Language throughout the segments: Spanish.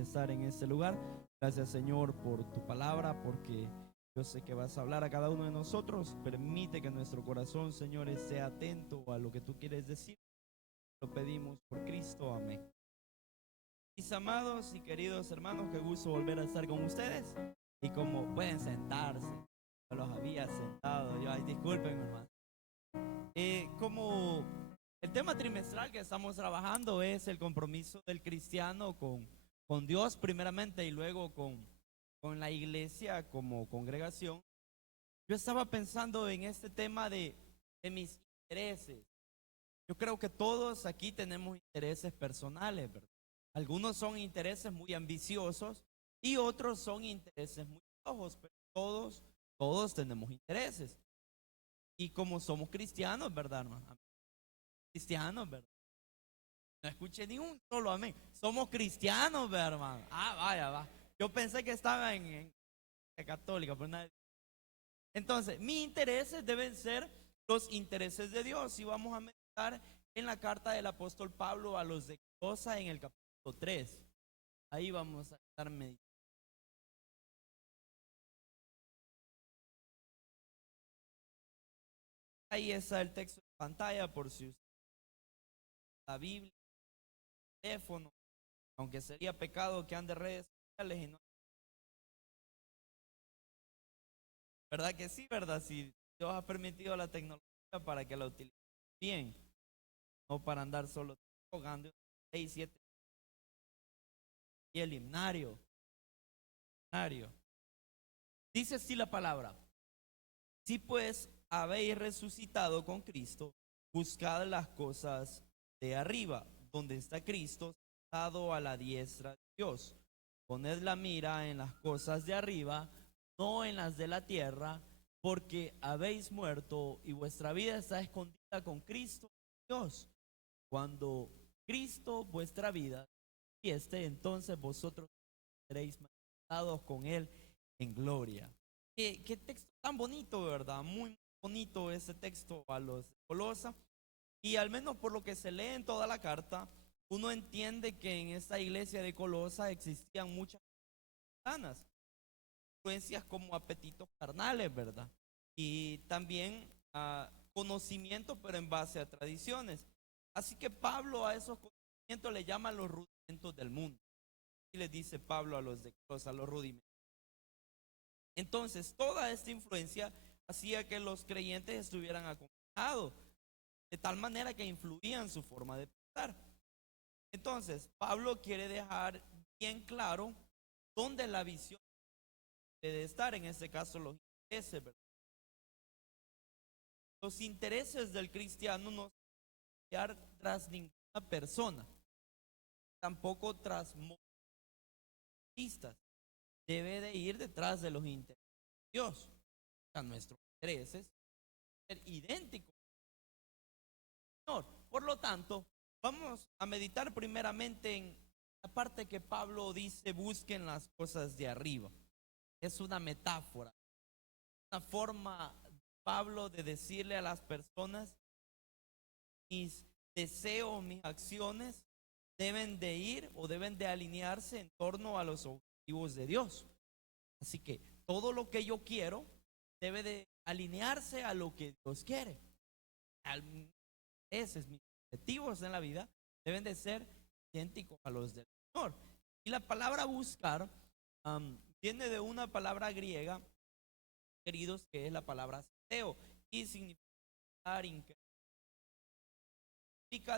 estar en este lugar. Gracias, Señor, por tu palabra, porque yo sé que vas a hablar a cada uno de nosotros. Permite que nuestro corazón, Señor, esté atento a lo que tú quieres decir. Lo pedimos por Cristo. Amén. Mis amados y queridos hermanos, qué gusto volver a estar con ustedes. Y como pueden sentarse, yo los había sentado. Ay, disculpen, hermano. Como el tema trimestral que estamos trabajando es el compromiso del cristiano con Dios primeramente y luego con la iglesia como congregación. Yo estaba pensando en este tema de mis intereses. Yo creo que todos aquí tenemos intereses personales, ¿verdad? Algunos son intereses muy ambiciosos y otros son intereses muy flojos, pero todos tenemos intereses. Y como somos cristianos, ¿verdad, hermano? Cristianos, ¿verdad? No escuché ni un solo amén. Somos cristianos, ¿verdad, hermano? Ah, vaya, va. Yo pensé que estaba en católica, pero nada. Entonces, mis intereses deben ser los intereses de Dios. Y vamos a meditar en la carta del apóstol Pablo a los de Colosa en el capítulo 3. Ahí vamos a estar meditando. Ahí está el texto en pantalla por si usted la Biblia, el teléfono, aunque sería pecado que ande redes sociales y no. ¿Verdad que sí, verdad? Si Dios ha permitido la tecnología para que la utilice bien, no para andar solo jugando 6, 7 y el himnario. Dice así la palabra: si pues habéis resucitado con Cristo, buscad las cosas de arriba, donde está Cristo sentado a la diestra de Dios. Poned la mira en las cosas de arriba, no en las de la tierra, porque habéis muerto y vuestra vida está escondida con Cristo en Dios. Cuando Cristo vuestra vida manifieste, entonces vosotros seréis manifestados con Él en gloria. Qué texto tan bonito, ¿verdad? Muy bonito ese texto a los de Colosa. Y al menos por lo que se lee en toda la carta, uno entiende que en esta iglesia de Colosa existían muchas sanas, influencias como apetitos carnales, ¿verdad? Y también conocimientos, pero en base a tradiciones. Así que Pablo a esos conocimientos le llama los rudimentos del mundo. Y les dice Pablo a los de Colosa, los rudimentos. Entonces, toda esta influencia hacía que los creyentes estuvieran acompañados, de tal manera que influían su forma de pensar. Entonces, Pablo quiere dejar bien claro dónde la visión debe estar, en este caso los intereses, ¿verdad? Los intereses del cristiano no se deben guiar tras ninguna persona, tampoco tras monistas. Debe de ir detrás de los intereses de Dios. O sea, nuestros intereses ser idénticos. Por lo tanto, vamos a meditar primeramente en la parte que Pablo dice: busquen las cosas de arriba. Es una metáfora, una forma de Pablo de decirle a las personas: mis deseos, mis acciones deben de ir o deben de alinearse en torno a los objetivos de Dios. Así que todo lo que yo quiero debe de alinearse a lo que Dios quiere. Ese es mis objetivos en la vida, deben de ser idénticos a los del Señor. Y la palabra buscar viene de una palabra griega, queridos, que es la palabra seteo, y significa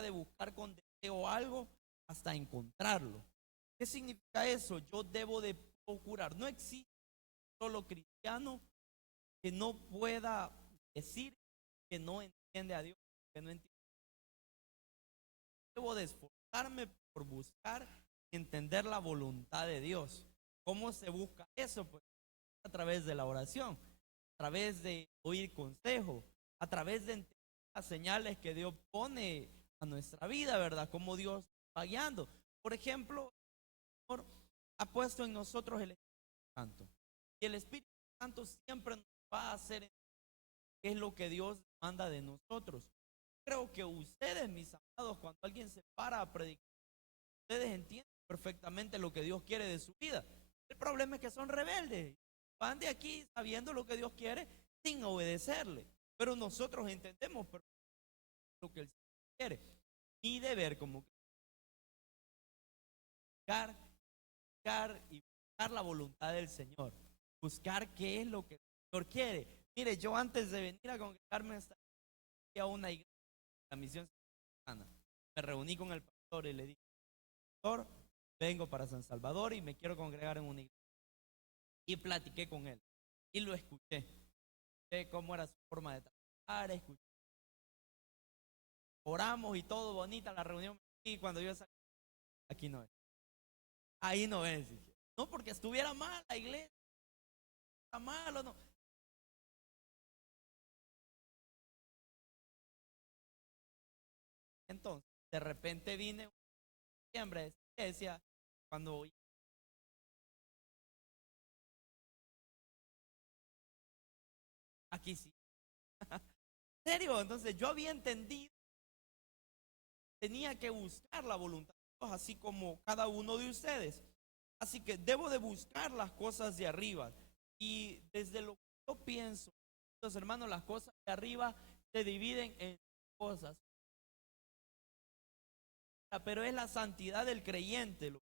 de buscar con deseo algo hasta encontrarlo. ¿Qué significa eso? Yo debo de procurar. No existe solo cristiano que no pueda decir que no entiende a Dios, que no entiende. Debo de esforzarme por buscar entender la voluntad de Dios. ¿Cómo se busca eso? Pues a través de la oración, a través de oír consejo, a través de entender las señales que Dios pone a nuestra vida, ¿verdad? Cómo Dios va guiando. Por ejemplo, el Señor ha puesto en nosotros el Espíritu Santo. Y el Espíritu Santo siempre nos va a hacer qué es lo que Dios manda de nosotros. Creo que ustedes, mis amados, cuando alguien se para a predicar, ustedes entienden perfectamente lo que Dios quiere de su vida. El problema es que son rebeldes. Van de aquí sabiendo lo que Dios quiere sin obedecerle. Pero nosotros entendemos lo que el Señor quiere. Mi deber como buscar y buscar la voluntad del Señor. Buscar qué es lo que el Señor quiere. Mire, yo antes de venir a congregarme a una iglesia, la misión cristiana, me reuní con el pastor y le dije: pastor, vengo para San Salvador y me quiero congregar en una iglesia. Y platiqué con él y lo escuché. Escuché cómo era su forma de trabajar, escuché. Oramos y todo bonita la reunión. Y cuando yo salí, aquí no es. Ahí no es. No porque estuviera mal la iglesia, está mal o no. Entonces, de repente vine en diciembre de esa iglesia, cuando aquí sí. ¿En serio? Entonces yo había entendido, tenía que buscar la voluntad de Dios, así como cada uno de ustedes. Así que debo de buscar las cosas de arriba. Y desde lo que yo pienso, entonces, hermanos, las cosas de arriba se dividen en cosas. Pero es la santidad del creyente.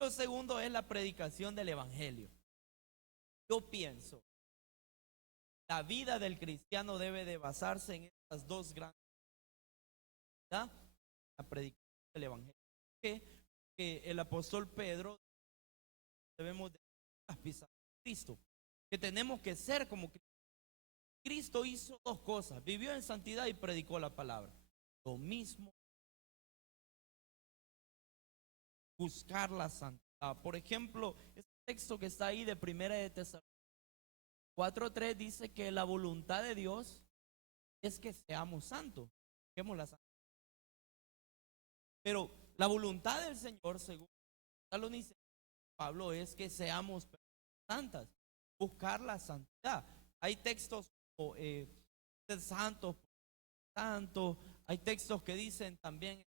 Lo segundo es la predicación del evangelio. Yo pienso, la vida del cristiano debe de basarse en estas dos grandes, ¿verdad? La predicación del evangelio. Que el apóstol Pedro debemos de las pisadas de Cristo, que tenemos que ser como Cristo. Cristo hizo dos cosas: vivió en santidad y predicó la palabra. Lo mismo, buscar la santidad. Por ejemplo, este texto que está ahí de Primera de Tesalonicenses 4:3 dice que la voluntad de Dios es que seamos santos. La santidad. Pero la voluntad del Señor, según Tesalonicenses, Pablo, es que seamos santas, buscar la santidad. Hay textos como ser santos, santo. Hay textos que dicen también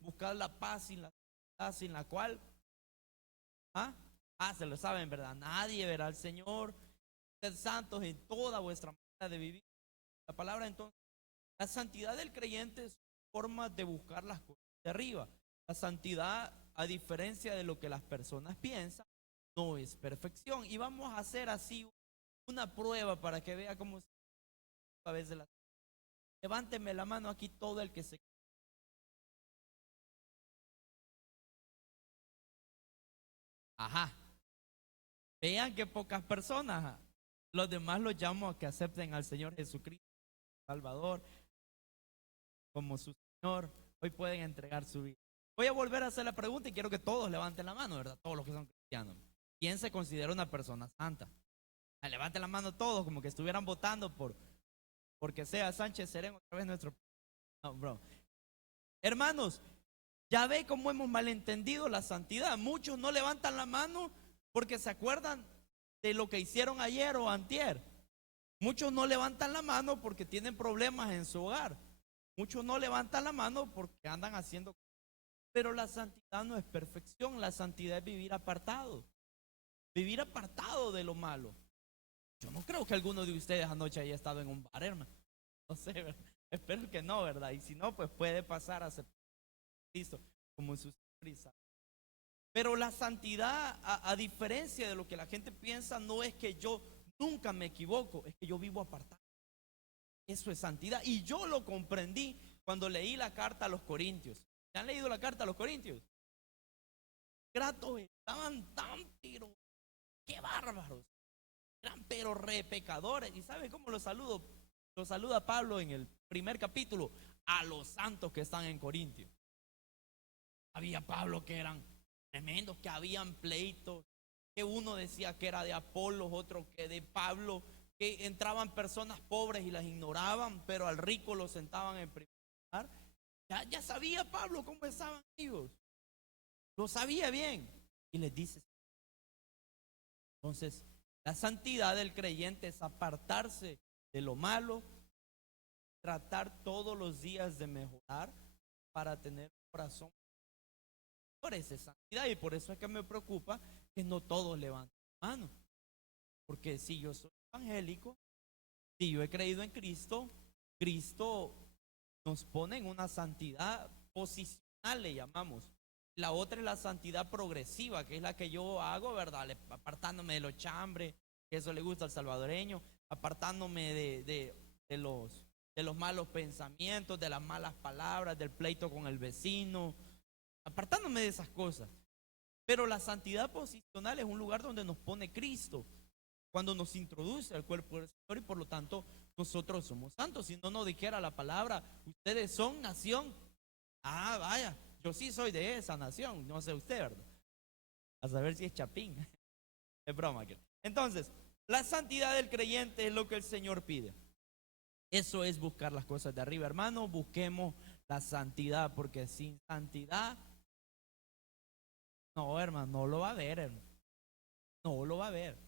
buscar la paz sin la santidad, sin la cual se lo saben, ¿verdad? Nadie verá al Señor. Sed santos en toda vuestra manera de vivir. La palabra entonces, la santidad del creyente es forma de buscar las cosas de arriba. La santidad, a diferencia de lo que las personas piensan, no es perfección. Y vamos a hacer así una prueba para que vea cómo se a veces la. Levánteme la mano aquí todo el que se. Ajá. Vean que pocas personas. Los demás los llamo a que acepten al Señor Jesucristo Salvador como su Señor. Hoy pueden entregar su vida. Voy a volver a hacer la pregunta y quiero que todos levanten la mano, ¿verdad? Todos los que son cristianos. ¿Quién se considera una persona santa? Levanten la mano todos, como que estuvieran votando porque sea Sánchez Serén otra vez nuestro. No, bro. Hermanos, ya ve cómo hemos malentendido la santidad. Muchos no levantan la mano porque se acuerdan de lo que hicieron ayer o antier. Muchos no levantan la mano porque tienen problemas en su hogar. Muchos no levantan la mano porque andan haciendo. Pero la santidad no es perfección. La santidad es vivir apartado. Vivir apartado de lo malo. Yo no creo que alguno de ustedes anoche haya estado en un bar, hermano. No sé, ¿verdad? Espero que no, ¿verdad? Y si no, pues puede pasar a aceptar a Cristo como su prisa. Pero la santidad, a diferencia de lo que la gente piensa, no es que yo nunca me equivoco, es que yo vivo apartado. Eso es santidad. Y yo lo comprendí cuando leí la carta a los Corintios. ¿Se han leído la carta a los Corintios? Gratos estaban tan, pero qué bárbaros. Eran pero re pecadores. ¿Y sabe cómo los saludo? Los saluda Pablo en el primer capítulo: a los santos que están en Corintios. Había Pablo que eran tremendos, que habían pleitos, que uno decía que era de Apolos, otro que de Pablo, que entraban personas pobres y las ignoraban, pero al rico lo sentaban en primer lugar. Ya sabía Pablo cómo estaban ellos, lo sabía bien, y les dice. Entonces, la santidad del creyente es apartarse de lo malo, tratar todos los días de mejorar para tener un corazón. esa santidad, y por eso es que me preocupa que no todos levanten la mano. Porque si yo soy evangélico, si yo he creído en Cristo, Cristo nos pone en una santidad posicional, le llamamos. La otra es la santidad progresiva, que es la que yo hago, ¿verdad? Apartándome de los chambres, que eso le gusta al salvadoreño, apartándome de los malos pensamientos, de las malas palabras, del pleito con el vecino, apartándome de esas cosas. Pero la santidad posicional es un lugar donde nos pone Cristo, cuando nos introduce al cuerpo del Señor, y por lo tanto nosotros somos santos. Si no nos dijera la palabra, ustedes son nación. Ah, vaya, yo sí soy de esa nación, no sé usted, ¿verdad? A saber si es Chapín. Es broma. Entonces, la santidad del creyente es lo que el Señor pide. Eso es buscar las cosas de arriba, hermano. Busquemos la santidad, porque sin santidad, no, hermano, no lo va a ver, hermano. No lo va a ver.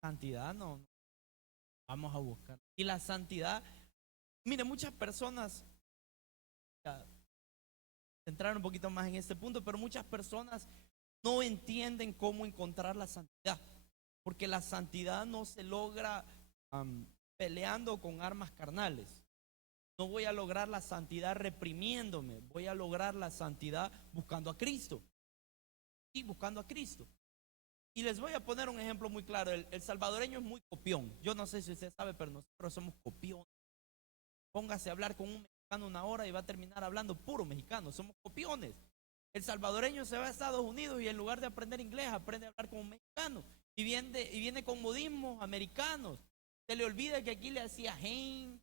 Santidad no vamos a buscar. Y la santidad, mire, muchas personas, ya, entrar un poquito más en este punto, pero muchas personas no entienden cómo encontrar la santidad, porque la santidad no se logra peleando con armas carnales. No voy a lograr la santidad reprimiéndome, voy a lograr la santidad buscando a Cristo. Y buscando a Cristo. Y les voy a poner un ejemplo muy claro. El salvadoreño es muy copión. Yo no sé si usted sabe, pero nosotros somos copiones. Póngase a hablar con un mexicano una hora y va a terminar hablando puro mexicano. Somos copiones. El salvadoreño se va a Estados Unidos y en lugar de aprender inglés, aprende a hablar como un mexicano. Y viene con modismos americanos. Se le olvida que aquí le hacía hein,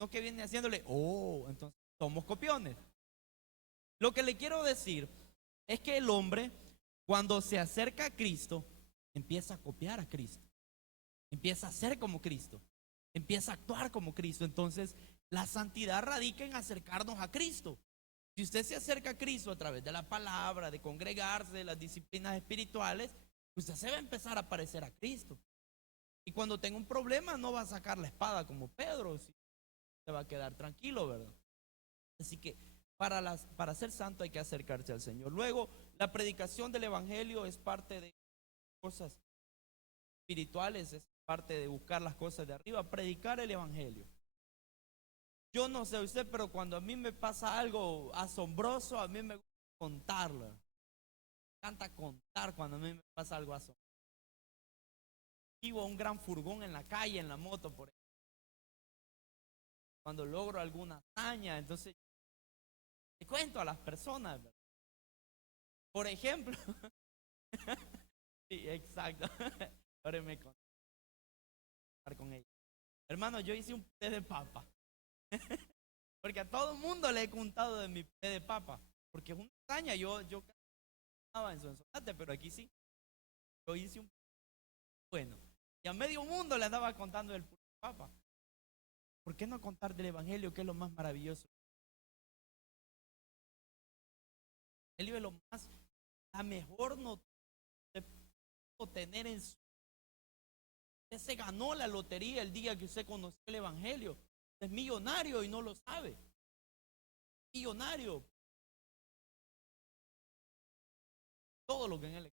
no que viene haciéndole oh. Entonces somos copiones. Lo que le quiero decir es que el hombre, cuando se acerca a Cristo, empieza a copiar a Cristo, empieza a ser como Cristo, empieza a actuar como Cristo. Entonces la santidad radica en acercarnos a Cristo. Si usted se acerca a Cristo a través de la palabra, de congregarse, de las disciplinas espirituales, usted se va a empezar a parecer a Cristo. Y cuando tenga un problema no va a sacar la espada como Pedro, se va a quedar tranquilo, ¿verdad? Así que para ser santo hay que acercarse al Señor. Luego, la predicación del evangelio es parte de cosas espirituales, es parte de buscar las cosas de arriba, predicar el evangelio. Yo no sé usted, pero cuando a mí me pasa algo asombroso, a mí me gusta contarlo. Me encanta contar cuando a mí me pasa algo asombroso. Vivo un gran furgón en la calle, en la moto, por ejemplo. Cuando logro alguna hazaña, entonces le cuento a las personas, ¿verdad? Por ejemplo, sí, exacto. Ahora me contar con ella. Hermano, yo hice un puré de papa. Porque a todo el mundo le he contado de mi puré de papa. Porque es una hazaña. Yo estaba en su ensonate, pero aquí sí. Yo hice un bueno. Y a medio mundo le andaba contando del puré de papa. ¿Por qué no contar del evangelio, que es lo más maravilloso? El evangelio es lo más, la mejor noticia que puedo tener en su. Usted se ganó la lotería el día que usted conoció el evangelio. Usted es millonario y no lo sabe. Millonario. Todo lo que en él.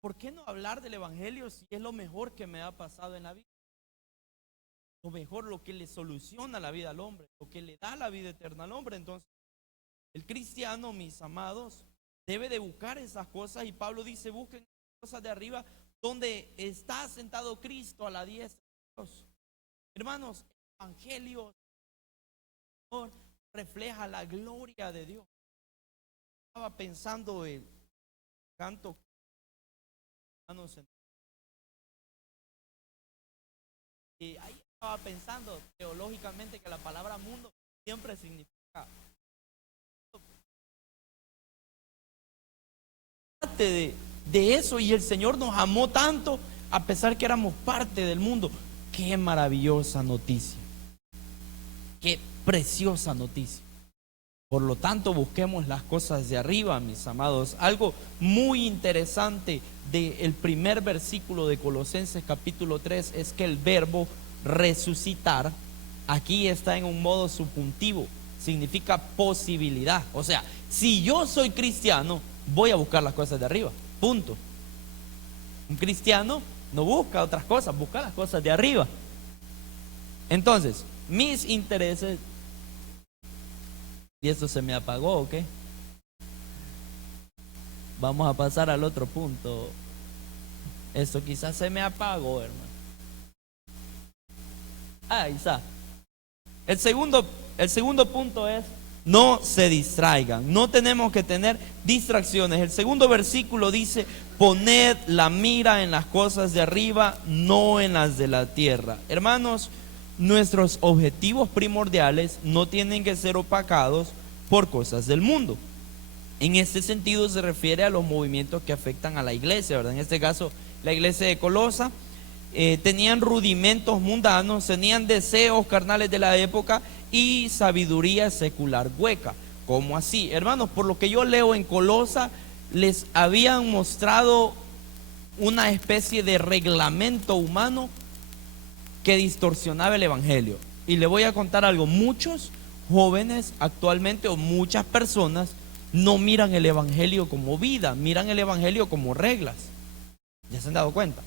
¿Por qué no hablar del evangelio si es lo mejor que me ha pasado en la vida? Lo mejor, lo que le soluciona la vida al hombre, lo que le da la vida eterna al hombre. Entonces, el cristiano, mis amados, debe de buscar esas cosas. Y Pablo dice, busquen cosas de arriba, donde está sentado Cristo a la diestra de Dios. Hermanos, el evangelio refleja la gloria de Dios. Estaba pensando el canto, hermanos, y ahí estaba pensando teológicamente que la palabra mundo siempre significa parte de eso, y el Señor nos amó tanto a pesar que éramos parte del mundo. Qué maravillosa noticia, qué preciosa noticia. Por lo tanto, busquemos las cosas de arriba, mis amados. Algo muy interesante del primer versículo de Colosenses capítulo 3 es que el verbo resucitar aquí está en un modo subjuntivo, significa posibilidad. O sea, si yo soy cristiano, voy a buscar las cosas de arriba. Punto. Un cristiano no busca otras cosas, busca las cosas de arriba. Entonces, mis intereses... ¿Y esto se me apagó o qué? Vamos a pasar al otro punto. Esto quizás se me apagó, hermano. Ahí está. El segundo punto es: no se distraigan. No tenemos que tener distracciones. El segundo versículo dice: poned la mira en las cosas de arriba, no en las de la tierra. Hermanos, nuestros objetivos primordiales no tienen que ser opacados por cosas del mundo. En este sentido se refiere a los movimientos que afectan a la iglesia, ¿verdad? En este caso, la iglesia de Colosa tenían rudimentos mundanos, tenían deseos carnales de la época y sabiduría secular hueca. ¿Cómo así? Hermanos, por lo que yo leo en Colosa, les habían mostrado una especie de reglamento humano que distorsionaba el evangelio. Y le voy a contar algo: muchos jóvenes actualmente, o muchas personas, no miran el evangelio como vida, miran el evangelio como reglas. ¿Ya se han dado cuenta?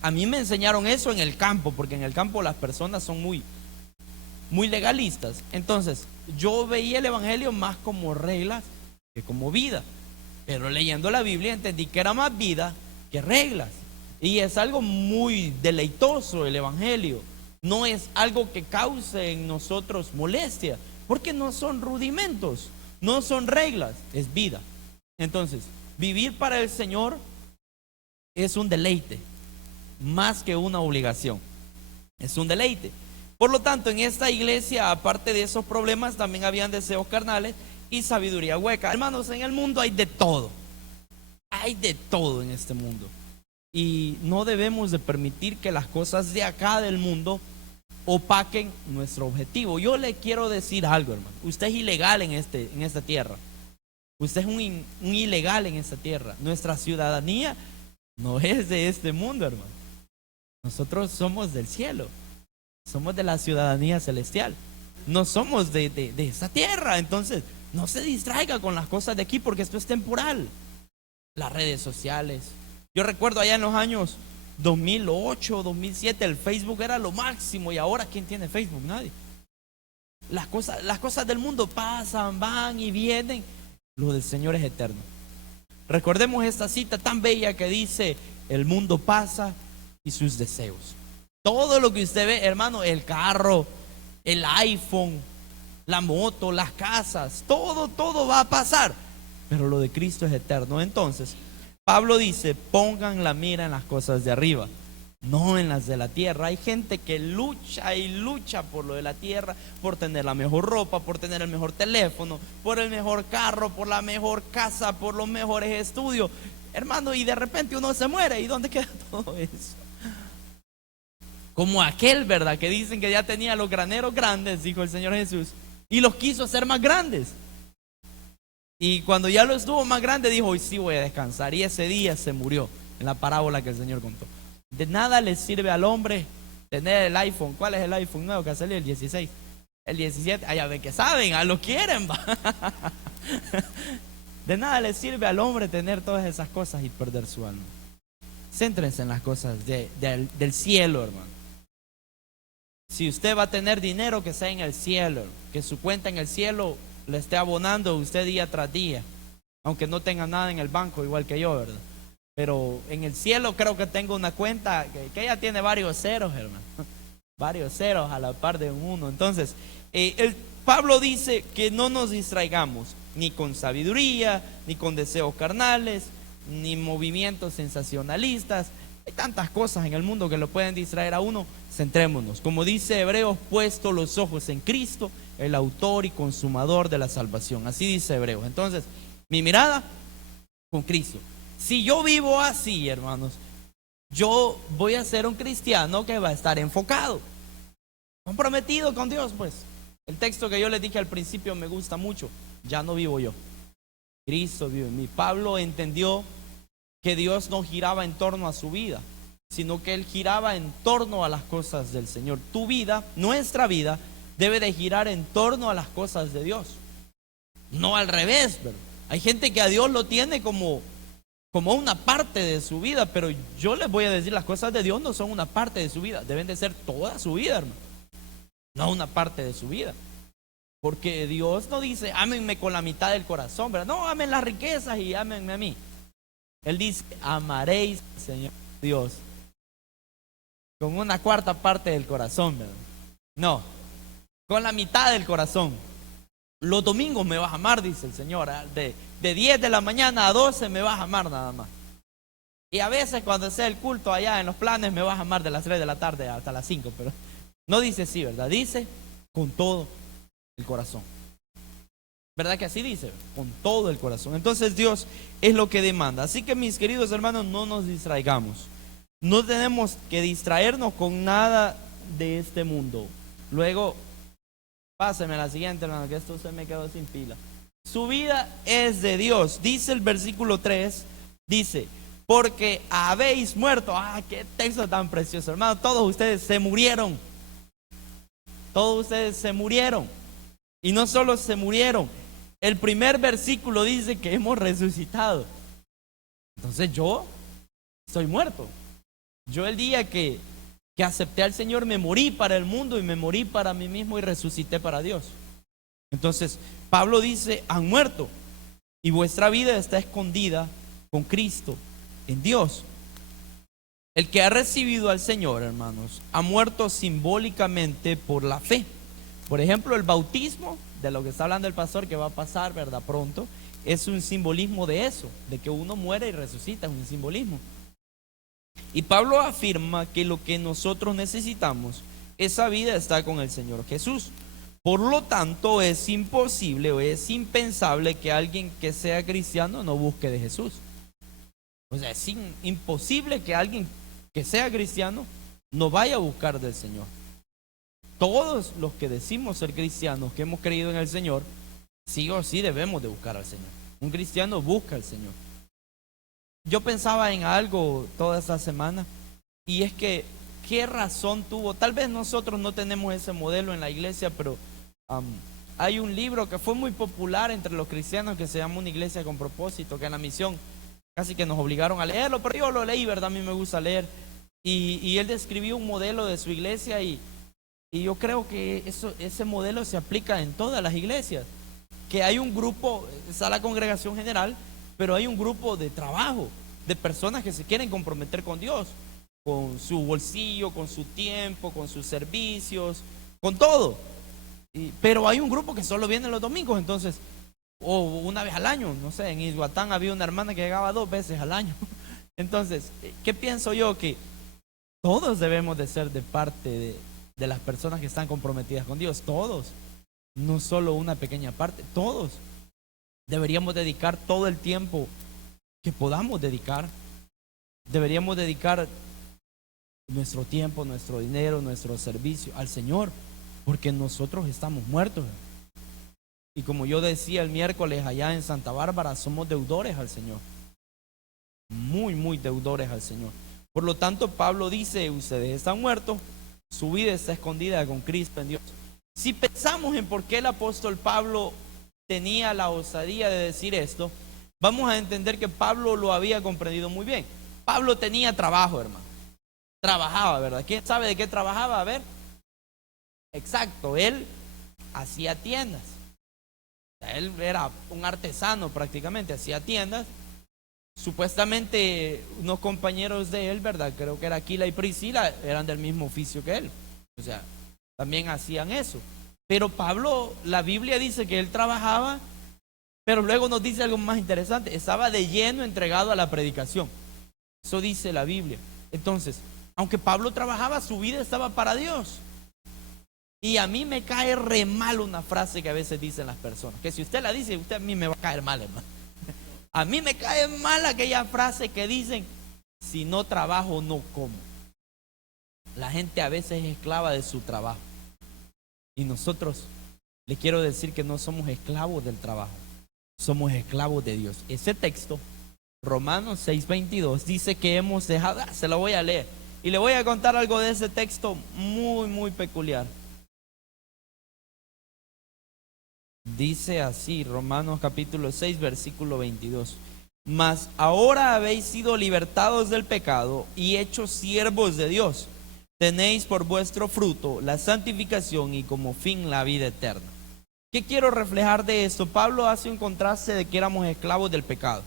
A mí me enseñaron eso en el campo, porque en el campo las personas son muy legalistas. Entonces yo veía el evangelio más como reglas que como vida, pero leyendo la Biblia entendí que era más vida que reglas. Y es algo muy deleitoso el evangelio. No es algo que cause en nosotros molestia, porque no son rudimentos, no son reglas, es vida. Entonces, vivir para el Señor es un deleite, más que una obligación. Es un deleite. Por lo tanto, en esta iglesia, aparte de esos problemas, también habían deseos carnales y sabiduría hueca. Hermanos, en el mundo hay de todo. Hay de todo en este mundo. Y no debemos de permitir que las cosas de acá del mundo opaquen nuestro objetivo. Yo le quiero decir algo, hermano. Usted es ilegal en esta tierra. Usted es un ilegal en esta tierra. Nuestra ciudadanía no es de este mundo, hermano. Nosotros somos del cielo. Somos de la ciudadanía celestial. No somos de esta tierra. Entonces, no se distraiga con las cosas de aquí, porque esto es temporal. Las redes sociales. Yo recuerdo allá en los años 2008, 2007, el Facebook era lo máximo. Y ahora, ¿quién tiene Facebook? Nadie. Las cosas del mundo pasan, van y vienen. Lo del Señor es eterno. Recordemos esta cita tan bella que dice: el mundo pasa y sus deseos. Todo lo que usted ve, hermano, el carro, el iPhone, la moto, las casas, todo va a pasar, pero lo de Cristo es eterno. Entonces, Pablo dice: pongan la mira en las cosas de arriba, no en las de la tierra. Hay gente que lucha y lucha por lo de la tierra, por tener la mejor ropa, por tener el mejor teléfono, por el mejor carro, por la mejor casa, por los mejores estudios, hermano, y de repente uno se muere. ¿Y dónde queda todo eso? Como aquel, ¿verdad?, que dicen que ya tenía los graneros grandes, dijo el Señor Jesús, y los quiso hacer más grandes. Y cuando ya lo estuvo más grande, dijo: hoy sí voy a descansar. Y ese día se murió, en la parábola que el Señor contó. De nada le sirve al hombre tener el iPhone. ¿Cuál es el iPhone nuevo que salió? El 16, el 17. Allá ven que saben, lo quieren, va. De nada le sirve al hombre tener todas esas cosas y perder su alma. Céntrense en las cosas del cielo, hermano. Si usted va a tener dinero, que sea en el cielo, que su cuenta en el cielo le esté abonando usted día tras día, aunque no tenga nada en el banco, igual que yo, ¿verdad? Pero en el cielo creo que tengo una cuenta que ya tiene varios ceros, hermano. Varios ceros a la par de uno. Entonces, Pablo dice que no nos distraigamos ni con sabiduría, ni con deseos carnales, ni movimientos sensacionalistas. Hay tantas cosas en el mundo que lo pueden distraer a uno. Centrémonos, como dice Hebreos: puesto los ojos en Cristo, el autor y consumador de la salvación. Así dice Hebreos. Entonces, mi mirada con Cristo. Si yo vivo así, hermanos, yo voy a ser un cristiano que va a estar enfocado, comprometido con Dios. Pues el texto que yo les dije al principio me gusta mucho: ya no vivo yo, Cristo vive en mí. Pablo entendió que Dios no giraba en torno a su vida, sino que Él giraba en torno a las cosas del Señor. Tu vida, nuestra vida, debe de girar en torno a las cosas de Dios, no al revés, ¿verdad? Hay gente que a Dios lo tiene como una parte de su vida, pero yo les voy a decir, las cosas de Dios no son una parte de su vida, deben de ser toda su vida, hermano, no una parte de su vida. Porque Dios no dice, ámenme con la mitad del corazón, ¿verdad? No, amen las riquezas y ámenme a mí. Él dice, amaréis, Señor Dios, con una cuarta parte del corazón, ¿verdad? No, con la mitad del corazón. Los domingos me vas a amar, dice el Señor, ¿eh? De 10 de la mañana a 12 me vas a amar nada más. Y a veces cuando sea el culto allá en los planes me vas a amar de las 3 de la tarde hasta las 5, pero no dice así, ¿verdad? Dice con todo el corazón. ¿Verdad que así dice? Con todo el corazón. Entonces Dios es lo que demanda. Así que mis queridos hermanos, no nos distraigamos. No tenemos que distraernos con nada de este mundo. Luego, páseme a la siguiente, hermano, que esto se me quedó sin pila. Su vida es de Dios. Dice el versículo 3, dice, porque habéis muerto. Ah, qué texto tan precioso, hermano. Todos ustedes se murieron. Todos ustedes se murieron. Y no solo se murieron, el primer versículo dice que hemos resucitado. Entonces yo estoy muerto. Yo el día que acepté al Señor me morí para el mundo y me morí para mí mismo y resucité para Dios. Entonces Pablo dice, han muerto y vuestra vida está escondida con Cristo en Dios. El que ha recibido al Señor, hermanos, ha muerto simbólicamente por la fe. Por ejemplo, el bautismo, de lo que está hablando el pastor, que va a pasar, ¿verdad? Pronto, es un simbolismo de eso, de que uno muere y resucita, es un simbolismo. Y Pablo afirma que lo que nosotros necesitamos, esa vida está con el Señor Jesús. Por lo tanto, es imposible o es impensable que alguien que sea cristiano no busque de Jesús. O sea, es imposible que alguien que sea cristiano no vaya a buscar del Señor. Todos los que decimos ser cristianos, que hemos creído en el Señor, sí o sí debemos de buscar al Señor. Un cristiano busca al Señor. Yo pensaba en algo toda esta semana, y es que, ¿qué razón tuvo? Tal vez nosotros no tenemos ese modelo en la iglesia, pero hay un libro que fue muy popular entre los cristianos que se llama Una iglesia con propósito, que en la misión casi que nos obligaron a leerlo, pero yo lo leí, ¿verdad? A mí me gusta leer. Y él describió un modelo de su iglesia y yo creo que ese modelo se aplica en todas las iglesias. Que hay un grupo, está la congregación general, pero hay un grupo de trabajo, de personas que se quieren comprometer con Dios, con su bolsillo, con su tiempo, con sus servicios, con todo. Pero hay un grupo que solo viene los domingos, entonces, o una vez al año, no sé, en Ixhuatán había una hermana que llegaba 2 veces al año. Entonces, ¿qué pienso yo? Que todos debemos de ser de parte de las personas que están comprometidas con Dios, todos, no solo una pequeña parte, todos deberíamos dedicar todo el tiempo que podamos dedicar. Deberíamos dedicar nuestro tiempo, nuestro dinero, nuestro servicio al Señor, porque nosotros estamos muertos. Y como yo decía el miércoles allá en Santa Bárbara, somos deudores al Señor, muy, muy deudores al Señor. Por lo tanto, Pablo dice, ustedes están muertos, su vida está escondida con Cristo en Dios. Si pensamos en por qué el apóstol Pablo tenía la osadía de decir esto, vamos a entender que Pablo lo había comprendido muy bien. Pablo tenía trabajo, hermano. Trabajaba, ¿verdad? ¿Quién sabe de qué trabajaba? A ver. Exacto, él hacía tiendas. Él era un artesano prácticamente, hacía tiendas. Supuestamente unos compañeros de él, ¿verdad? Creo que era Aquila y Priscila, eran del mismo oficio que él. O sea, también hacían eso. Pero Pablo, la Biblia dice que él trabajaba, pero luego nos dice algo más interesante. Estaba de lleno entregado a la predicación. Eso dice la Biblia. Entonces, aunque Pablo trabajaba, su vida estaba para Dios. Y a mí me cae re mal una frase que a veces dicen las personas, que si usted la dice, usted a mí me va a caer mal, hermano. A mí me cae mal aquella frase que dicen, si no trabajo, no como. La gente a veces es esclava de su trabajo. Y nosotros, le quiero decir que no somos esclavos del trabajo, somos esclavos de Dios. Ese texto, Romanos 6:22, dice que hemos dejado, se lo voy a leer. Y le voy a contar algo de ese texto muy, muy peculiar. Dice así, Romanos capítulo 6, versículo 22. Mas ahora habéis sido libertados del pecado y hechos siervos de Dios. Tenéis por vuestro fruto la santificación y como fin la vida eterna. ¿Qué quiero reflejar de esto? Pablo hace un contraste de que éramos esclavos del pecado.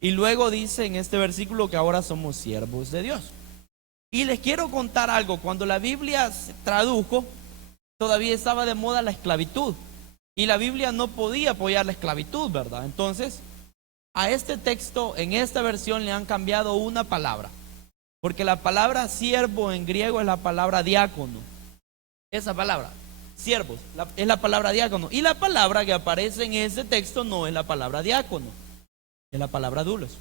Y luego dice en este versículo que ahora somos siervos de Dios. Y les quiero contar algo. Cuando la Biblia se tradujo, todavía estaba de moda la esclavitud. Y la Biblia no podía apoyar la esclavitud, ¿verdad? Entonces, a este texto, en esta versión, le han cambiado una palabra. Porque la palabra siervo en griego es la palabra diácono. Esa palabra, siervos, es la palabra diácono. Y la palabra que aparece en ese texto no es la palabra diácono, es la palabra doulos.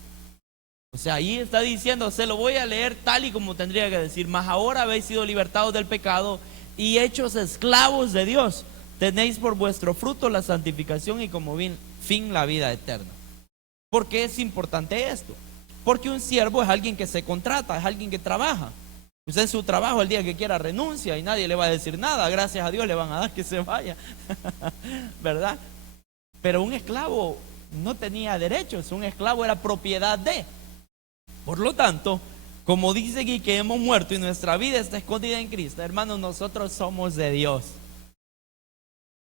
O sea, ahí está diciendo, se lo voy a leer tal y como tendría que decir. Mas ahora habéis sido libertados del pecado y hechos esclavos de Dios. Tenéis por vuestro fruto la santificación y como fin la vida eterna. ¿Por qué es importante esto? Porque un siervo es alguien que se contrata, es alguien que trabaja. Usted en su trabajo el día que quiera renuncia y nadie le va a decir nada. Gracias a Dios le van a dar que se vaya. ¿Verdad? Pero un esclavo no tenía derechos. Un esclavo era propiedad de. Por lo tanto, como dice aquí que hemos muerto y nuestra vida está escondida en Cristo, hermanos, nosotros somos de Dios.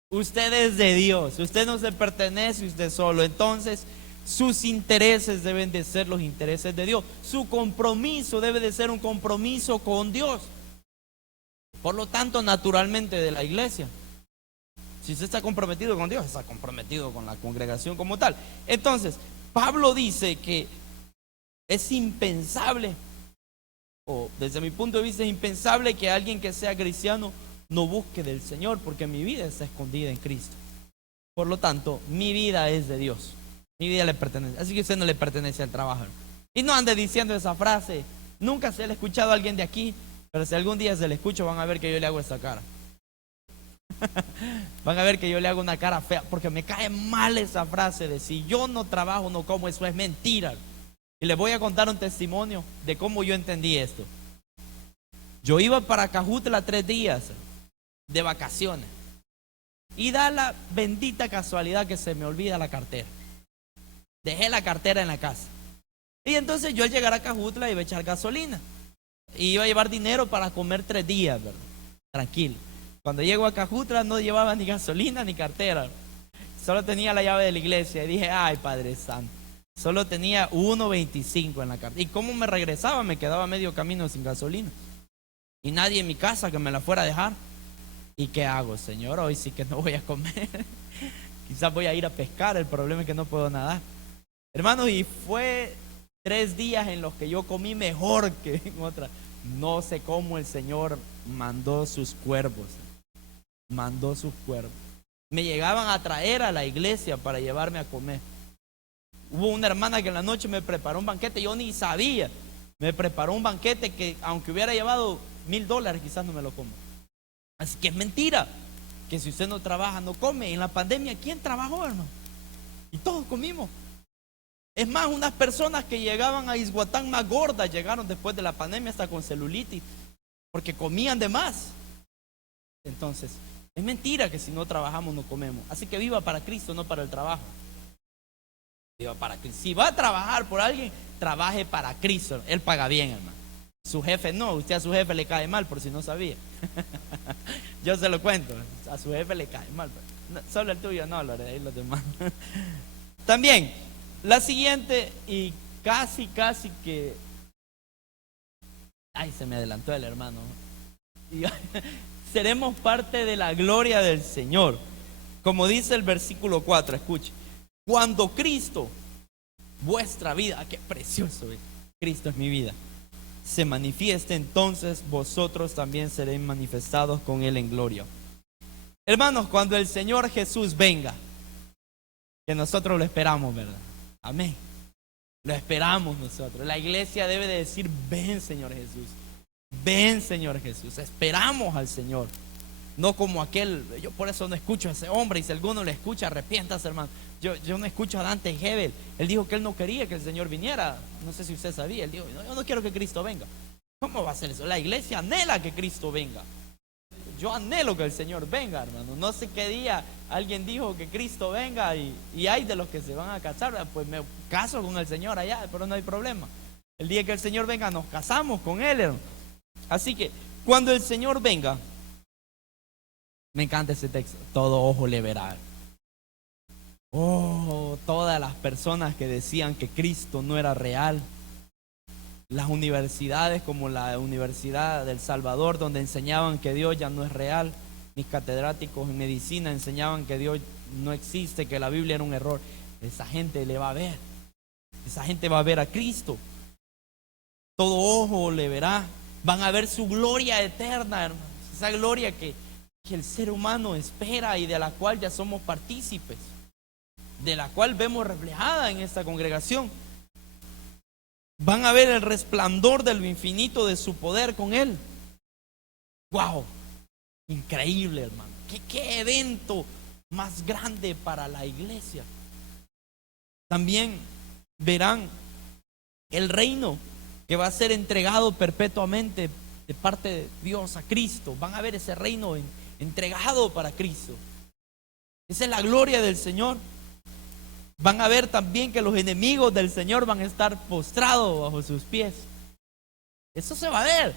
Usted es de Dios. Usted no se pertenece a usted solo. Entonces, sus intereses deben de ser los intereses de Dios. Su compromiso debe de ser un compromiso con Dios. Por lo tanto, naturalmente de la iglesia. Si usted está comprometido con Dios, está comprometido con la congregación como tal. Entonces, Pablo dice que es impensable, o desde mi punto de vista es impensable que alguien que sea cristiano no busque del Señor, porque mi vida está escondida en Cristo. Por lo tanto, mi vida es de Dios. Mi vida le pertenece. Así que usted no le pertenece al trabajo. Y no ande diciendo esa frase. Nunca se le ha escuchado a alguien de aquí, pero si algún día se le escucha, van a ver que yo le hago esta cara. Van a ver que yo le hago una cara fea, porque me cae mal esa frase de si yo no trabajo, no como. Eso es mentira. Y les voy a contar un testimonio de cómo yo entendí esto. Yo iba para Cajutla 3 días de vacaciones y da la bendita casualidad que se me olvida la cartera. Dejé la cartera en la casa. Y entonces yo al llegar a Cajutla iba a echar gasolina y iba a llevar dinero para comer 3 días, ¿verdad? Tranquilo. Cuando llego a Cajutla no llevaba ni gasolina ni cartera. Solo tenía la llave de la iglesia y dije, ay, Padre Santo. Solo tenía 1.25 en la cartera. ¿Y cómo me regresaba? Me quedaba medio camino sin gasolina. Y nadie en mi casa que me la fuera a dejar. ¿Y qué hago, Señor? Hoy sí que no voy a comer. Quizás voy a ir a pescar. El problema es que no puedo nadar. Hermanos, y fue 3 días en los que yo comí mejor que en otra. No sé cómo el Señor mandó sus cuervos. Mandó sus cuervos. Me llegaban a traer a la iglesia para llevarme a comer. Hubo una hermana que en la noche me preparó un banquete. Yo ni sabía. Me preparó un banquete que aunque hubiera llevado $1,000, quizás no me lo como. Así que es mentira que si usted no trabaja, no come. En la pandemia, ¿quién trabajó, hermano? Y todos comimos. Es más, unas personas que llegaban a Ixhuatán más gordas llegaron después de la pandemia hasta con celulitis, porque comían de más. Entonces, es mentira que si no trabajamos no comemos. Así que viva para Cristo, no para el trabajo. Viva para Cristo. Si va a trabajar por alguien, trabaje para Cristo. Él paga bien, hermano. Su jefe no, usted a su jefe le cae mal, por si no sabía. Yo se lo cuento, a su jefe le cae mal. No, solo el tuyo no, y los demás. También, la siguiente y casi que... Ay, se me adelantó el hermano. Seremos parte de la gloria del Señor. Como dice el versículo 4, escuche. Cuando Cristo, vuestra vida, qué precioso es, Cristo es mi vida, se manifieste, entonces vosotros también seréis manifestados con Él en gloria. Hermanos, cuando el Señor Jesús venga, que nosotros lo esperamos, ¿verdad? Amén. Lo esperamos nosotros. La iglesia debe de decir, ven Señor Jesús. Ven Señor Jesús. Esperamos al Señor. No como aquel, yo por eso no escucho a ese hombre. Y si alguno le escucha, arrepiéntase, hermano. Yo no escucho a Dante Hebel. Él dijo que él no quería que el Señor viniera. No sé si usted sabía. Él dijo, no, yo no quiero que Cristo venga. ¿Cómo va a ser eso? La iglesia anhela que Cristo venga. yo anhelo que el Señor venga, hermano. No sé qué día alguien dijo que Cristo venga y hay de los que se van a casar, pues me caso con el Señor allá, pero no hay problema. El día que el Señor venga nos casamos con Él, hermano. Así que cuando el Señor venga, me encanta ese texto, todo ojo le verá. Oh, todas las personas que decían que Cristo no era real. Las universidades como la Universidad del Salvador, donde enseñaban que Dios ya no es real. Mis catedráticos en medicina enseñaban que Dios no existe, que la Biblia era un error. Esa gente le va a ver. Esa gente va a ver a Cristo. Todo ojo le verá. Van a ver su gloria eterna, hermanos. Esa gloria que el ser humano espera y de la cual ya somos partícipes. De la cual vemos reflejada en esta congregación. Van a ver el resplandor de lo infinito de su poder con Él. ¡Wow! Increíble, hermano. ¿Qué evento más grande para la iglesia? También verán el reino que va a ser entregado perpetuamente de parte de Dios a Cristo. Van a ver ese reino entregado para Cristo. Esa es la gloria del Señor. Van a ver también que los enemigos del Señor van a estar postrados bajo sus pies. Eso se va a ver.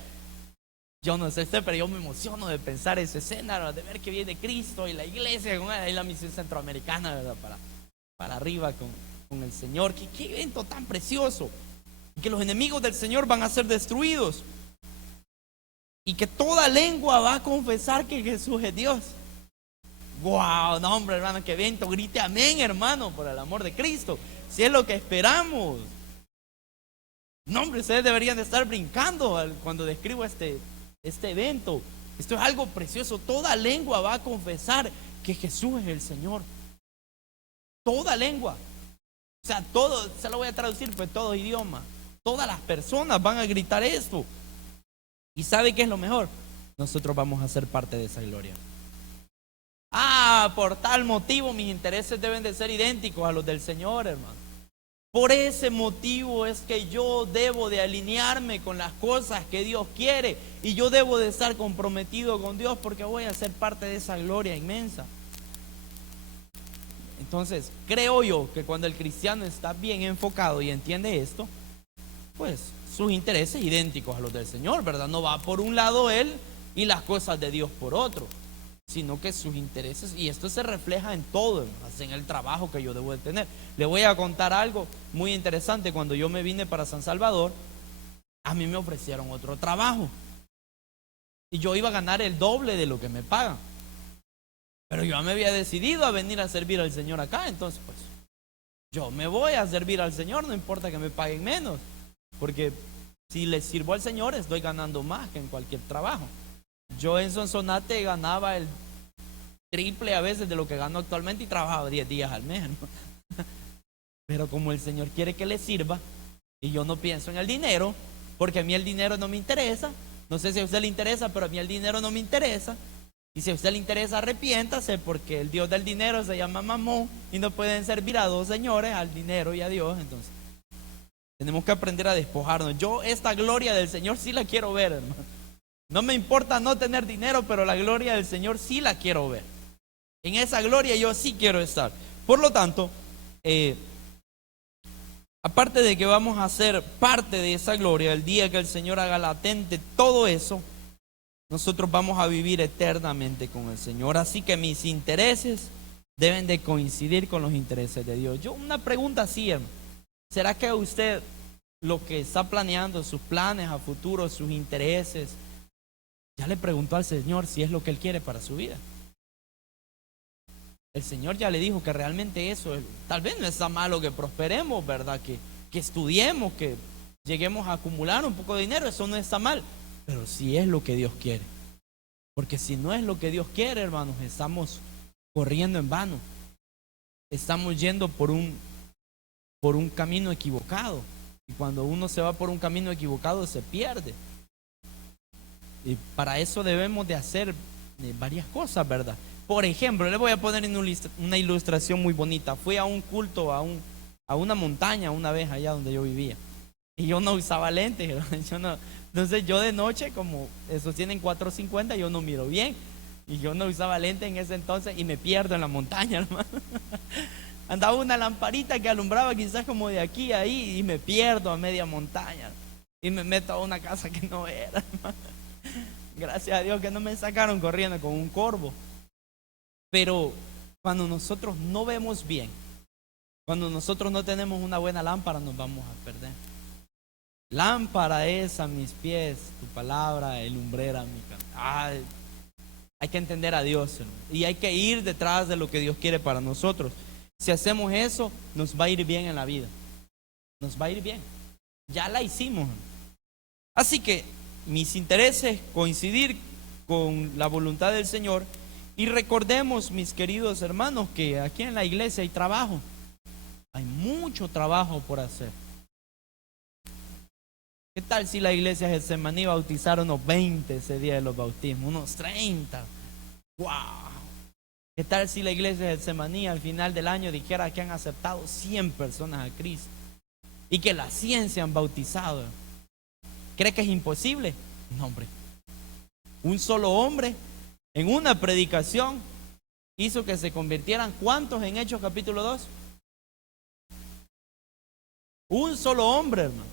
Yo no sé usted, pero yo me emociono de pensar esa escena, de ver que viene Cristo y la iglesia con él, y la misión centroamericana, ¿verdad? Para arriba con el Señor. ¿Qué evento tan precioso! Y que los enemigos del Señor van a ser destruidos. Y que toda lengua va a confesar que Jesús es Dios. ¡Wow! No, hombre, hermano, qué evento. Grite amén, hermano, por el amor de Cristo. Si es lo que esperamos. No, hombre, ustedes deberían de estar brincando cuando describo este evento. Esto es algo precioso. Toda lengua va a confesar que Jesús es el Señor. Toda lengua. O sea, todo, se lo voy a traducir, pues todo idioma. Todas las personas van a gritar esto. ¿Y sabe qué es lo mejor? Nosotros vamos a ser parte de esa gloria. Por tal motivo mis intereses deben de ser idénticos a los del Señor, hermano. Por ese motivo es que yo debo de alinearme con las cosas que Dios quiere. Y yo debo de estar comprometido con Dios porque voy a ser parte de esa gloria inmensa. Entonces, creo yo que cuando el cristiano está bien enfocado y entiende esto, pues sus intereses idénticos a los del Señor, ¿verdad? No va por un lado él y las cosas de Dios por otro, sino que sus intereses, y esto se refleja en todo, en el trabajo que yo debo de tener. Le voy a contar algo muy interesante. Cuando yo me vine para San Salvador, a mí me ofrecieron otro trabajo y yo iba a ganar el doble de lo que me pagan, pero yo me había decidido a venir a servir al Señor acá. Entonces pues yo me voy a servir al Señor, no importa que me paguen menos, porque si les sirvo al Señor estoy ganando más que en cualquier trabajo. Yo en Sonsonate ganaba el triple a veces de lo que gano actualmente y trabajaba 10 días al mes, ¿no? Pero como el Señor quiere que le sirva y yo no pienso en el dinero, porque a mí el dinero no me interesa. No sé si a usted le interesa, pero a mí el dinero no me interesa. Y si a usted le interesa, arrepiéntase, porque el Dios del dinero se llama Mamón y no pueden servir a dos señores, al dinero y a Dios. Entonces tenemos que aprender a despojarnos. Yo esta gloria del Señor sí la quiero ver, hermano. No me importa no tener dinero, pero la gloria del Señor sí la quiero ver. En esa gloria yo sí quiero estar. Por lo tanto, aparte de que vamos a ser parte de esa gloria, el día que el Señor haga latente todo eso, nosotros vamos a vivir eternamente con el Señor. Así que mis intereses deben de coincidir con los intereses de Dios. Yo una pregunta así, hermano. ¿Será que usted lo que está planeando, sus planes a futuro, sus intereses, ya le preguntó al Señor si es lo que Él quiere para su vida? El Señor ya le dijo que realmente eso es, tal vez no está malo que prosperemos, ¿verdad? Que estudiemos, que lleguemos a acumular un poco de dinero, eso no está mal, pero si es lo que Dios quiere. Porque si no es lo que Dios quiere, hermanos, estamos corriendo en vano. Estamos yendo por un camino equivocado. Y cuando uno se va por un camino equivocado, se pierde. Y para eso debemos de hacer varias cosas, ¿verdad? Por ejemplo, le voy a poner en una ilustración muy bonita. Fui a un culto, a una montaña una vez allá donde yo vivía. Y yo no usaba lentes. Entonces yo de noche, como esos tienen 450, yo no miro bien. Y yo no usaba lente en ese entonces y me pierdo en la montaña, hermano. Andaba una lamparita que alumbraba quizás como de aquí a ahí y me pierdo a media montaña. Y me meto a una casa que no era, hermano. Gracias a Dios que no me sacaron corriendo con un corvo. Pero cuando nosotros no vemos bien, cuando nosotros no tenemos una buena lámpara, nos vamos a perder. Lámpara es a mis pies tu palabra, y lumbrera mi camino. Hay que entender a Dios, hermano, y hay que ir detrás de lo que Dios quiere para nosotros. Si hacemos eso, nos va a ir bien en la vida. Nos va a ir bien. Ya la hicimos, hermano. Así que mis intereses coincidir con la voluntad del Señor. Y recordemos, mis queridos hermanos, que aquí en la iglesia hay trabajo. Hay mucho trabajo por hacer. ¿Qué tal si la iglesia de Getsemaní bautizaron unos 20 ese día de los bautismos? Unos 30. ¡Wow! ¿Qué tal si la iglesia de Getsemaní al final del año dijera que han aceptado 100 personas a Cristo y que la 100 se han bautizado? ¿Cree que es imposible? No, hombre. Un solo hombre en una predicación hizo que se convirtieran, ¿cuántos en Hechos capítulo 2? Un solo hombre, hermano.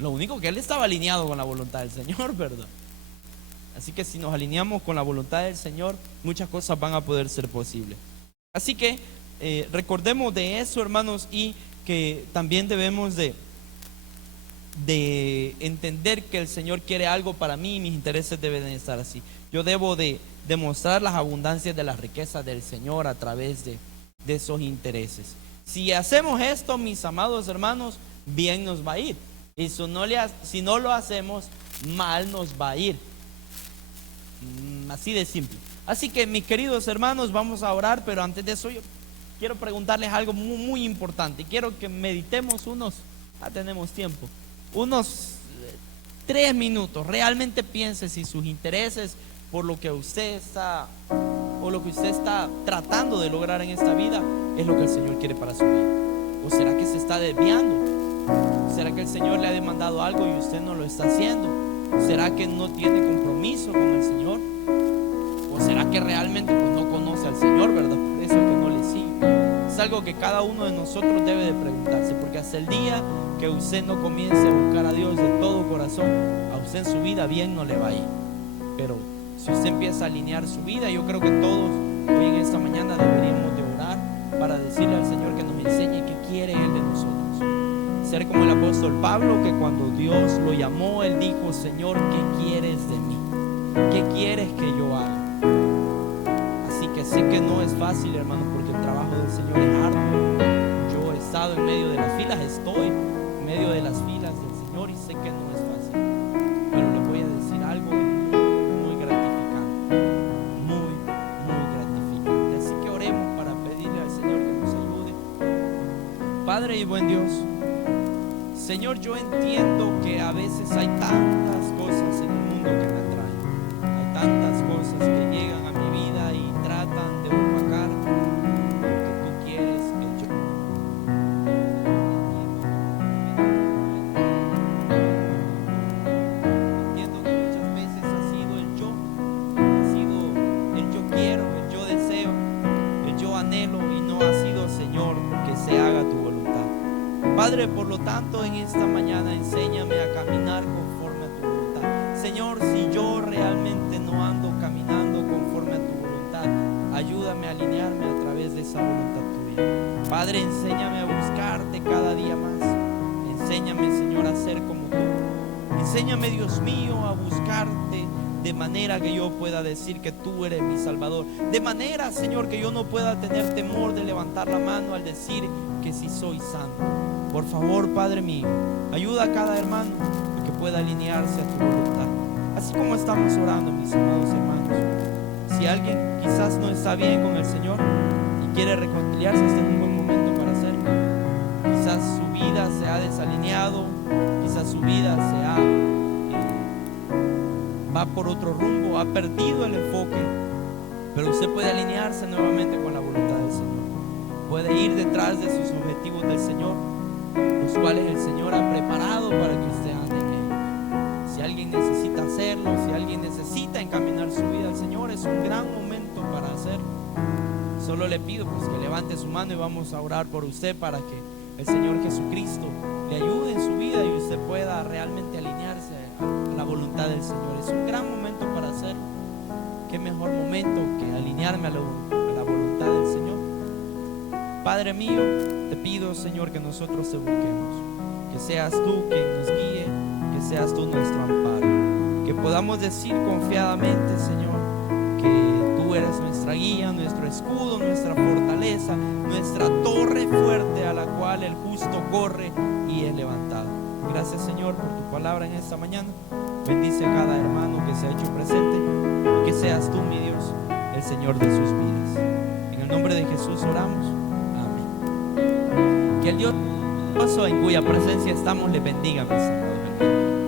Lo único que él estaba alineado con la voluntad del Señor, ¿verdad? Así que si nos alineamos con la voluntad del Señor, muchas cosas van a poder ser posibles. Así que recordemos de eso, hermanos, y que también debemos de entender que el Señor quiere algo para mí y mis intereses deben de estar así. Yo debo de demostrar las abundancias de las riquezas del Señor a través de esos intereses. Si hacemos esto, mis amados hermanos, bien nos va a ir. Y si no lo hacemos, mal nos va a ir. Así de simple. Así que, mis queridos hermanos, vamos a orar, pero antes de eso yo quiero preguntarles algo muy, muy importante. Quiero que meditemos tenemos tiempo, unos 3 minutos. Realmente piense si sus intereses por lo que usted está o lo que usted está tratando de lograr en esta vida es lo que el Señor quiere para su vida. ¿O será que se está desviando? ¿Será que el Señor le ha demandado algo y usted no lo está haciendo? ¿Será que no tiene compromiso con el Señor? ¿O será que realmente pues no conoce al Señor, verdad? Por eso es que no le sigue. Es algo que cada uno de nosotros debe de preguntarse, porque hasta el día que usted no comience a buscar a Dios de todo corazón, a usted en su vida bien no le va a ir. Pero si usted empieza a alinear su vida, yo creo que todos hoy en esta mañana deberíamos de orar para decirle al Señor que nos enseñe qué quiere Él de nosotros. Ser como el apóstol Pablo, que cuando Dios lo llamó, él dijo: Señor, ¿qué quieres de mí? ¿Qué quieres que yo haga? Así que sé que no es fácil, hermanos, porque el trabajo del Señor es arduo. Yo he estado en medio de las filas, estoy en medio de las filas del Señor y sé que no es fácil. Pero le voy a decir algo muy gratificante, muy, muy gratificante. Así que oremos para pedirle al Señor que nos ayude. Padre y buen Dios, Señor, yo entiendo que a veces hay tantas cosas en el mundo que me atraen. Hay tantas cosas que llegan a mi vida y tratan de opacar lo que tú quieres que yo. Entiendo que muchas veces ha sido el yo quiero, el yo deseo, el yo anhelo, y no ha sido, Señor, que se haga tu voluntad. Padre, por lo tanto, en esta mañana enséñame a caminar conforme a tu voluntad. Señor, si yo realmente no ando caminando conforme a tu voluntad, ayúdame a alinearme a través de esa voluntad tuya. Padre, enséñame a buscarte cada día más. Enséñame, Señor, a ser como tú. Enséñame, Dios mío, a buscarte de manera que yo pueda decir que tú eres mi Salvador. De manera, Señor, que yo no pueda tener temor de levantar la mano al decir que sí soy santo. Por favor, Padre mío, ayuda a cada hermano a que pueda alinearse a tu voluntad. Así como estamos orando, mis amados hermanos, si alguien quizás no está bien con el Señor y quiere reconciliarse, este es un buen momento para hacerlo. Quizás su vida se ha desalineado, quizás su vida va por otro rumbo, ha perdido el enfoque, pero usted puede alinearse nuevamente con la voluntad del Señor. Puede ir detrás de sus objetivos del Señor, los cuales el Señor ha preparado para que usted ande en ellos. Si alguien necesita hacerlo, si alguien necesita encaminar su vida al Señor, solo le pido pues que levante su mano y vamos a orar por usted para que el Señor Jesucristo le ayude en su vida y usted pueda realmente alinearse a la voluntad del Señor. Es un gran momento para hacerlo. Qué mejor momento que alinearme a la voluntad del Señor. Padre mío, te pido, Señor, que nosotros te busquemos, que seas tú quien nos guíe, que seas tú nuestro amparo, que podamos decir confiadamente, Señor, que tú eres nuestra guía, nuestro escudo, nuestra fortaleza, nuestra torre fuerte a la cual el justo corre y es levantado. Gracias, Señor, por tu palabra en esta mañana. Bendice a cada hermano que se ha hecho presente y que seas tú, mi Dios, el Señor de sus vidas. En el nombre de Jesús oramos. Amén. Que el Dios en cuya presencia estamos le bendiga, mis amados hermanos.